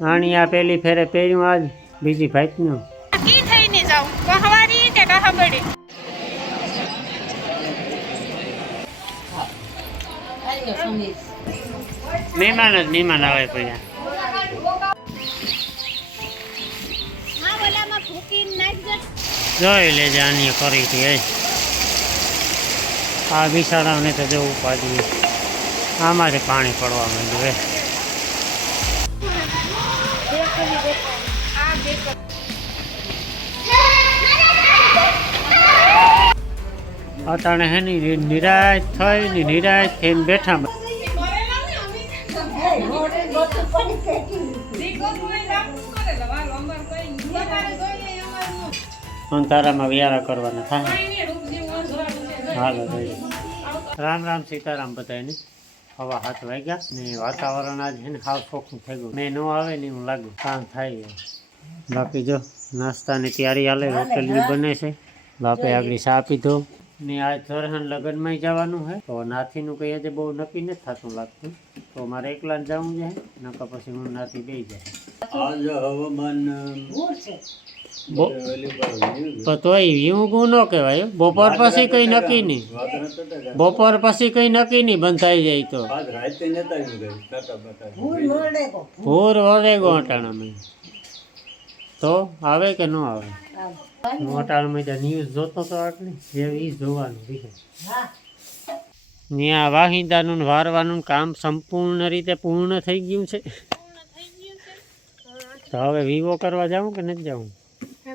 આણી આ પેલી ફેરે પહેર્યું આજ બીજી ભાઈનું કી થઈને જાઉં. કહવારી કે કહબડી મહેમાન જ મહેમાન આવે નાખજે જોઈ લેજે આની કરી હતી એ આ બિસાડાને તો જવું પાડ્યું. આમાંથી પાણી પડવા માંડ્યું એ આ બે અટાણે હે ની નિરાશ થઈ ને નિરાશ થઈને બેઠા પણ તારામાં વ્યારા કરવાના થાય હાલો રામ રામ સીતારામ બધાને હવા હાથ વાગ્યા ને વાતાવરણ આજ છે ને હાવ ચોખ્ખું થઈ ગયું. મેં ન આવે ને એવું લાગ્યું. કામ થાય બાકી જો નાસ્તાની તૈયારી હાલે રોટલી બને છે. બાપે આગળ ચા પીધો. ને આ ચરહન લગ્નમાં જવાનું છે તો નાથીનું કંઈ આજે બહુ નક્કી નથી થતું લાગતું. તો મારે એકલા જ જવું છે. નકર પછી હું નાથી બે જાય. આજ હવામાન તોય એવું ગુનો ન કહેવાય. બપોર પછી કંઈ નક્કી નહીં. બપોર પછી કંઈ નક્કી નહીં બંધ થઈ જાય તો. ભૂર વળે ગોટાણામાં. તો આવે કે ન આવે? ગોટાણામાં ત્યાં ન્યૂઝ જોતો તો આટલી ઈ જોવાનું ત્યાં વાહિંદાનું વારવાનું કામ સંપૂર્ણ રીતે પૂર્ણ થઈ ગયું છે. તો હવે વિવો કરવા જાઉં કે નથી જાઉં?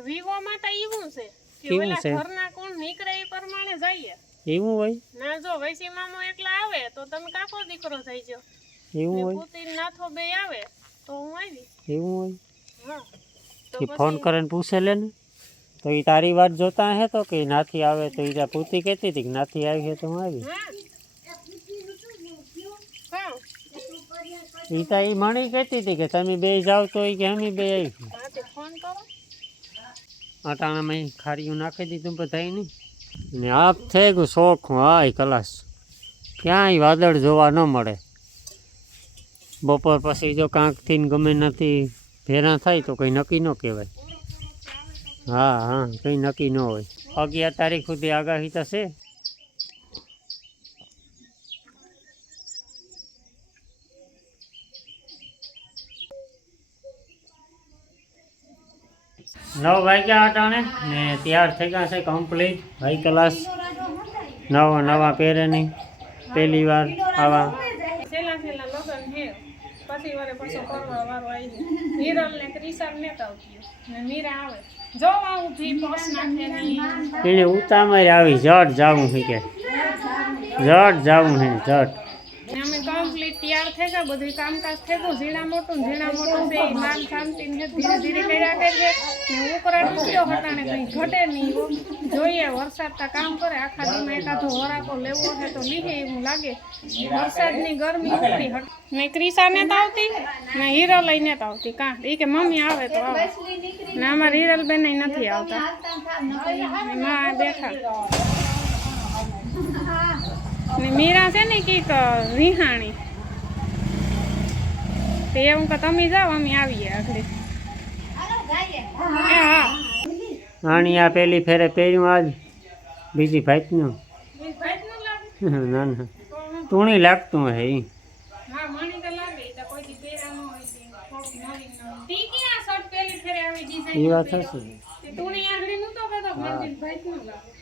વિવો માં તો એવું છે કે ઓલા ઘરના કોણ નીકળે એ પ્રમાણે જઈએ. એવું હોય? ના જો વૈસી મામો એકલા આવે તો તમે કાકો દીકરો થઈ જો એવું હોય? પુતી નાથો બે આવે તો હું આવી. એવું હોય? હા. તો ફોન કરીને પૂછે લે ને. તો એ તારી વાત જોતા હે તો કે નાથી આવે તો એ પૂતી કહેતી હતી કે નાથી આવી છે તો હું આવી. એ તો એ મણી કહેતી હતી કે તમે બે જાઓ તો એ કે અમે બે આવી. ફોન કરો. અટાણામાં ખારીયું નાખી દીધું બધાય નહીં ને આપ થઈ ગયું શોખ હાય કલાસ. ક્યાંય વાદળ જોવા ન મળે. બપોર પછી જો કાંકથી ગમે નથી, ભેરા થાય તો કંઈ નક્કી ન કહેવાય. હા હા, કંઈ નક્કી ન હોય. અગિયાર તારીખ સુધી આગાહી તો નવ વાગ્યા હતા ને તૈયાર થઈ ગયા છે કમ્પ્લીટ હાઈ ક્લાસ નવા નવા પહેરેની. પહેલી વાર આવા. પછી વારે પાછો કરવા આવી હિરલ ને ક્રિશાલ ને ને મીરા આવે. જોવા ઊભી પોસ નાખે નહીં એને ઉતામર આવી જટ જાવું છે કે. જટ જાવું છે જટ. ને કમ્પ્લીટ તૈયાર થઈ ગયા બધું કામકાજ થઈ ગયું ઝીણા મોટું ને ઝીણા મોટું બે માન શાંતિ ને ધીરે ધીરે કર્યા કરીએ ને ઉકળાટ ઉઠ્યો હટાણે કંઈ ઘટે નહીં જોઈએ, વરસાદ તા કામ કરે, આખા દીમાં એકાદો વરાપો લેવો છે તો લીધે એવું લાગે. વરસાદની ગરમી ઉપડી હટ ને ક્રિસા ને તો આવતી, ને હીરો લઈને તો આવતી, કા? એ કે મમ્મી આવે તો આવે. ને અમારે હિરલ બેન નથી આવતા. ને માં બેઠા. ને મીરા છે ને કંઈક વિહાણી તે હું કે તમે જાઓ અમે આવીએ આગળ. હા હા. આણી આ પેલી ફેરે પહેર્યું આજ બીજી ભાઈનું ના ના. તૂણી લાગતું હે ઈ. હા મણી તો લાગે તો કોઈ દી પહેરા ન હોય તે થોડુંક નવીન નવીન. તી ક્યાં શર્ટ પહેલી ફેરે આવી એ વાત? હશે તે આગળ નહોતો કહેતો, મંદિર ભાઈનું લાગે.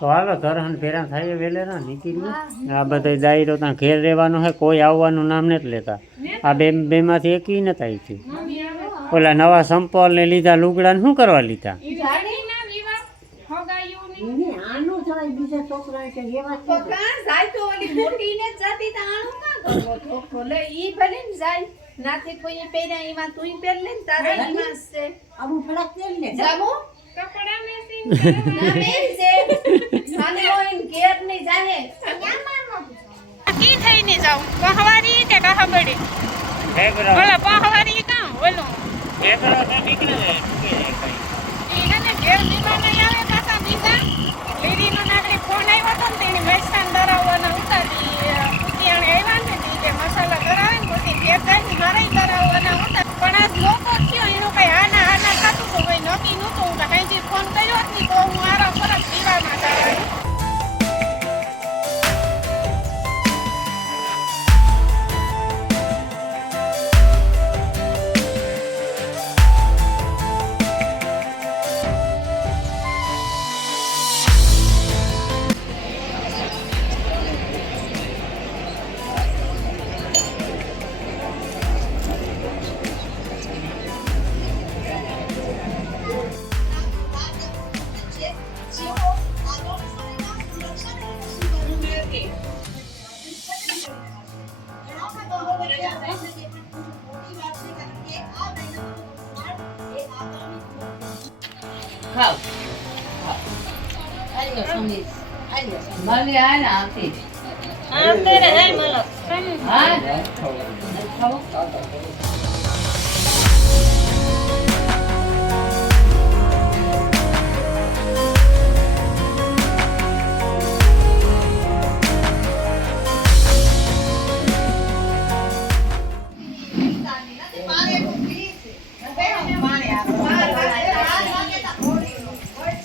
તો હાલો ઘર ભેરા થાય વેલેરા નીકળી આ બધા દાયરો ત્યાં ઘેર રહેવાનો છે કોઈ આવવાનું નામ નથી લેતા આ બે બેમાંથી એકી નથી આવી છે મમ્મી ઓલા નવા સંપલ ને લીધા લુગડા શું કરવા લીધા ઈ જાણી ના વિવાહ, હગાયું નહીં. કાં જાય તો ઓલી મોટીને જ જતી તો આણું કાં કરવો ચોખ્ખો? લે, ઈ ભલે ને જાય. નાથી પહેર્યા એમાં પહેર લે ને તારે એમાં છે. ને ઘેર નહીં જાહે. કી થઈને જાઉં? પહવારી કે કહબડી ઓલા પહવારી કાં? ઈ ઘેર આવે પાછા બીજા. નાગરિક ફોન આવ્યો હતો ને તેની મહેસાન ધરાવવાના હતા ઈ ઉતિયાણે આવ્યા ને મસાલા ધરાવે ને પછી ઘેર જઈને મારે કરાવવાના હતા પણ આ ખાવ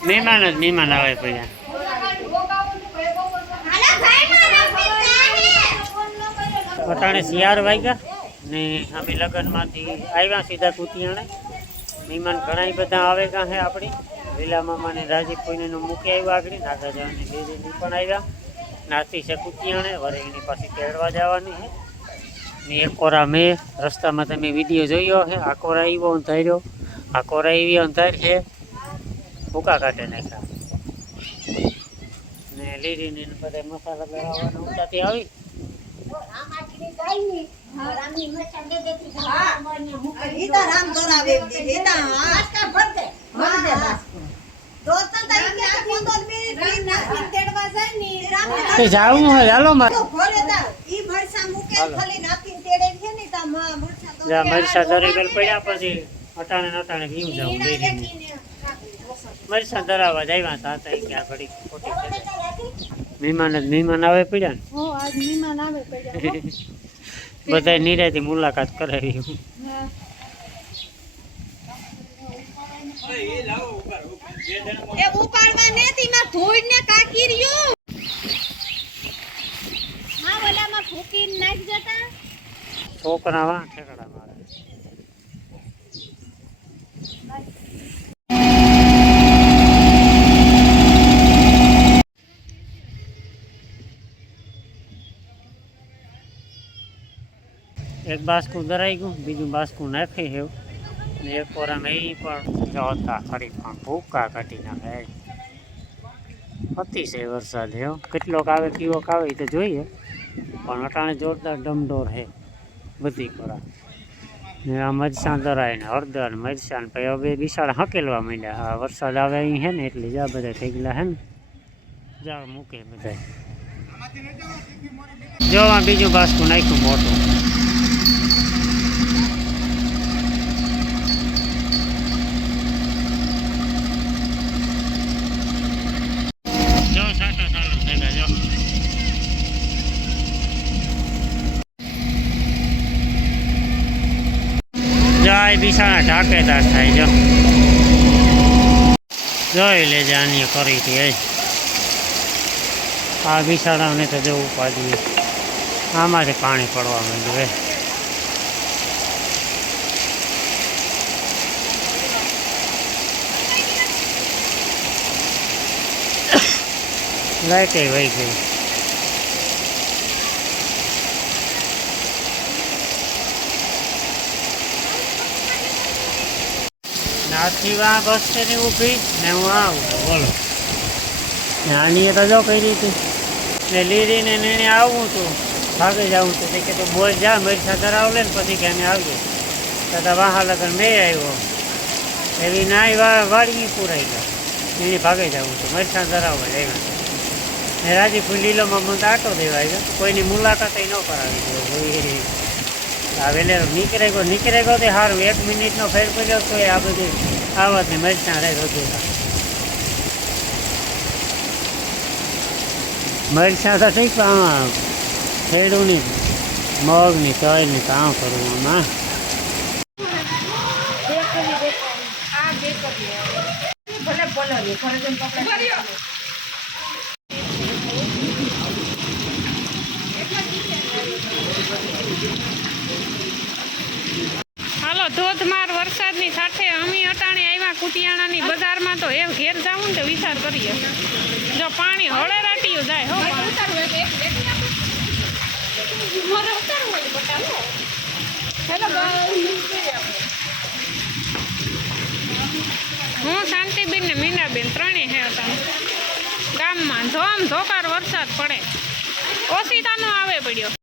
મહેમાન જ મહેમાન આવે પડ્યા અટાણે શિયાર વાગ્યા ને અમે લગ્નમાંથી આવ્યા સીધા કુતિયાણે. મહેમાન ઘણા બધા આવે કાં છે આપણી. લીલા મામાને રાજીવ કોઈને મૂકી આવ્યા આગળ. નાગાજાની દીદી પણ આવ્યા. નાતી છે કુતિયાણે. વરે એની પાસે કેળવા જવાની છે ને એક કોરા મેં રસ્તામાં તમે વીડિયો જોયો છે આ કોરા એવો અંધાર્યો. આ કોરા એવી અંધાર છે ભૂકા કાઢે નાખ્યા. ને લીરીને બધા મસાલા ગળાવાના ઉતાથી આવી. જાવું હોય હાલો મારે જા મરસા દરેક પડ્યા પછી અટાણે ને અટાણે જાવું ડેરીને મરસા ધરાવવા જાય હતા કે આ ઘડી ખોટી મહેમાન જ મહેમાન આવે પડ્યા ને. આજ મહેમાન આવે બધા નિરાયથી મુલાકાત કરાવી. એ ઉપાડવા ને તીમાં ધોઈ ને કાકી રહ્યું. હા ઓલામાં ફૂકીને નાખ જતા. છોકરા વાં ઠેકડા મારે. એક બાસકું ધરાઈ ગયું, બીજું બાસકું નાખી છે ને એક કોરામાં એ પણ જોતા ખરી, પણ ભૂકા કાઢી નાખે અતિશય વરસાદ હે હો. કેટલોક આવે, કેવોક આવે એ તો જોઈએ. પણ અટાણે જોરદાર ડમડોર છે. બધી કોરા ને આ મરચાં ધરાય ને હળદર ને મરચાં ને પછી હવે બિસાડ હકેલવા માંડ્યા. હા, વરસાદ આવે અહીં છે ને એટલે જા બધા થઈ ગયેલા હે ને. જા મૂકે બધા જો આ બીજું બાસકું નાખ્યું મોટું જો સાટા ચાલુ થઈ ગયા જો જાય, બિસાણા ઢાકેદાર થાય, જો. જોઈ લેજે આની કરી એ આ બિસાડાને તો જવું પાડ્યું આમાંથી પાણી પડવા માંડ્યું એ લાઈટ વહી ગઈ. નાથી આ બસ તેની ઊભી? ને હું આવું. બોલો. ને આની તો જો કઈ રીતે ને લીરીને એને આવું તું. ભાગે જાવું તું કે તો બોલ જા મારી સાથે આવલે ને પછી કે અમે આવીએ. દાદા વાહા લગન મેં આવ્યો. એવી નાઈ વાડી પૂરાઈ ગયો એને ભાગે જવું હતું મારી સાથે ધરાવવા જાય ને રાજીપુર લીલોમાં મને તો આટો દેવાય કોઈની મુલાકાત ન કરાવી દો આ વેલેરો નીકળે ગયો નીકળે ગયો તે સારું એક મિનિટનો ફેર પડ્યો તો આ બધી આવત ને મરચાં રહે રોજુ મરચાં તો ઠીક, પણ આમાં ખેડૂની મગની તલની કામ કરવું આમાં. Thank બે હાલો ધોધમાર વરસાદની સાથે અમે અટાણે આવ્યા કુટિયાણાની બજારમાં તો એ ઘેર જાવું ને તો વિચાર કરીએ. જો પાણી હળે રાટીયું જાય હો. હું શાંતિબેન ને મીનાબેન ત્રણેય હે હતા. ગામમાં ધોમ ધોકાર વરસાદ પડે. ઓશિતાનો આવે પડ્યો.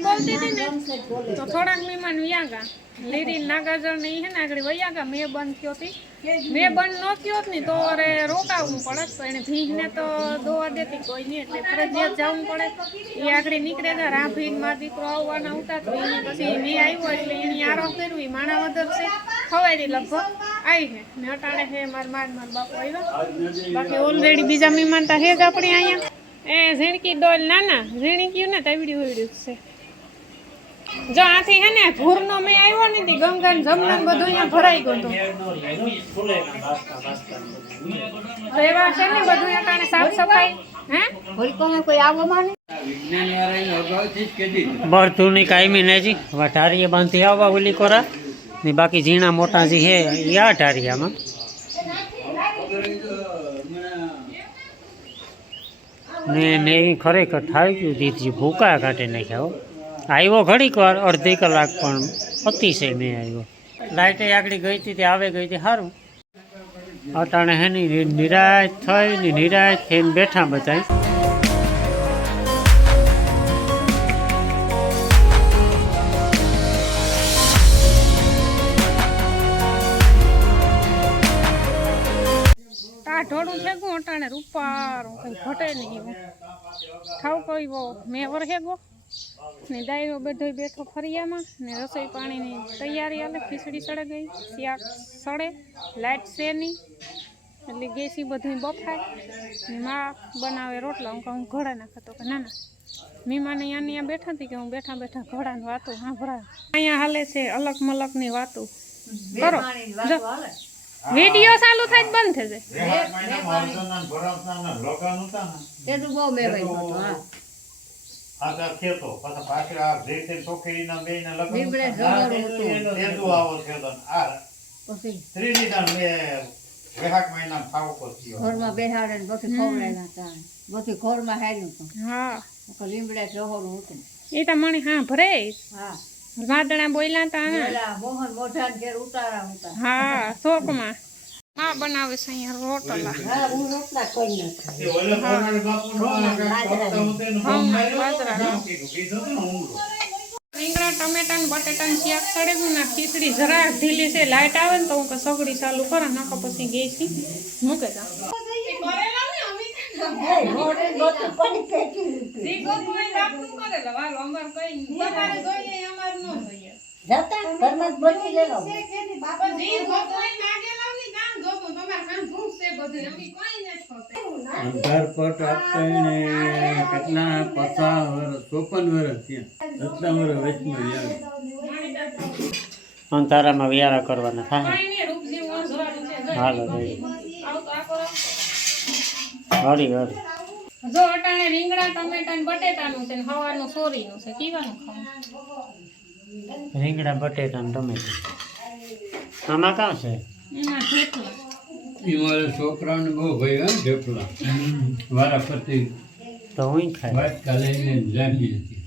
ને તો થોડાક મહેમાન વ્યા ગયા. લીરી નાગાજર ને એ હે ને આગળ વયા મેં બંધ થયો હતી મેં બંધ ન થયો ને તો અરે રોકાવવું પડે. તો એને ભીંજને તો દોવા દેતી કોઈ નહીં એટલે ફરજિયાત જવું પડે. એ આગળ નીકળે ગયા રાભીન મારો દીકરો આવવાના હતા તો એની પછી મેં આવ્યો એટલે એની આરો કર્યું. માણા વધર છે. ખવાઈ લગભગ. આવી હે. ને અટાણે છે માર માર માર બાપુ આવ્યા. બાકી ઓલરેડી બીજા મહેમાન તો હે જ આપણે અહીંયા. એ ઝીણકી ડોલ નાના. ઝીણક્યું ને તવડી ઉડ્યું છે. જો આથી હે ને ભૂરનો મેં આવ્યો ને તે ગંગા ને જમના ને બધું અહીંયા ભરાઈ ગયું હતું. રેવા છે ને બધું અટાણે સાફ સફાઈ હે? હોળીકોમાં કોઈ આવવામાં વિજ્ઞાન વાળાને અગાઉથી જ કીધી બળતુની કાયમી ને જી વટારીએ બાંધી આવવા ઓલી કોરા. ને બાકી ઝીણા મોટા જે હે એ આ ટારિયામાં ને ને ખરેખર થાય ગયું દીધી ભૂકા કાઢી નાખ્યા આવ્યો ઘડીક વાર અડધી કલાક પણ. અતિશય મેં આવ્યો. લાઇટે આગળ ગઈ હતી તે આવે ગઈ હતી સારું અટાણે હે ની નિરાશ થઈ ને નિરાશ થઈને બેઠા બધા ટાઢોળું છે ગો અટાણે રૂપારું કઈ ઘટે નહીં એવું ખાવ કોઈ વો મેં વરહે ગો ને દાયરો બધો બેઠો ફરિયામાં ને રસોઈ પાણીની તૈયારી આલે ખીચડી સળે ગઈ શિયાળ સડે લાઇટ છે નહીં એટલે ગેસી બધું બફાય ને મા બનાવે રોટલા. હું કહું હું ઘોડા નાખતો કે ના ના મીમાને અહીંયા અહીંયા બેઠા હતી કે હું બેઠા બેઠા ઘોડાની વાતો સાંભળા અહીંયા હાલે છે અલગ મલકની વાતો. કરો. વીડિયો ચાલુ થાય બંધ થઈ જાય. બહુ મેવાય હતું, હા લીમડે ઝઘડું હતું ઘરમાં બેહાડે ને બધું ખવડાવ્યા હતા. બધું ઘરમાં હાર્યું હતું હા. નકર લીમડે ઝઘડું હતું. એ તો મને હા ભરે. હા. વાદળા બોલ્યા તા મોહન મોઢાને ઘેર ઉતારા હતા. હા શોકમાં. હા બનાવે છે અહીંયા રોટલા. હા હું રોટલા કરી નાખું હમ બાજરા. રીંગણા ટમેટા ને બટેટા ને શાક સડેલું ને ખીચડી જરા ઢીલી છે લાઇટ આવે ને તો હું સગડી ચાલુ કરે નાખો પછી ગેસી મૂકે જા જતા ઘરમાં જ બની લેલો અંધારપટ આપતા એને કેટલા પચાસ વર્ષ ચોપન વર્ષ થયા. સત્તા વર્ષ વચમાં આવ્યા અંધારામાં વ્યારા કરવાના થાય. હાલો ભાઈ હરી હરી. જો અટાણે રીંગણા ટમેટા ને બટેટાનું છે ને હવાનું સોરીનું છે કીવાનું ખાવાનું? રીંગણા બટેટા ને ટમેટા. આમાં કાં છે? એમાં થેપલા એ મારા છોકરાઓને બહુ ભાઈ હા ઢેપલા વારા પતિ તો હું ખાય. વાત કાલે જાગી હતી.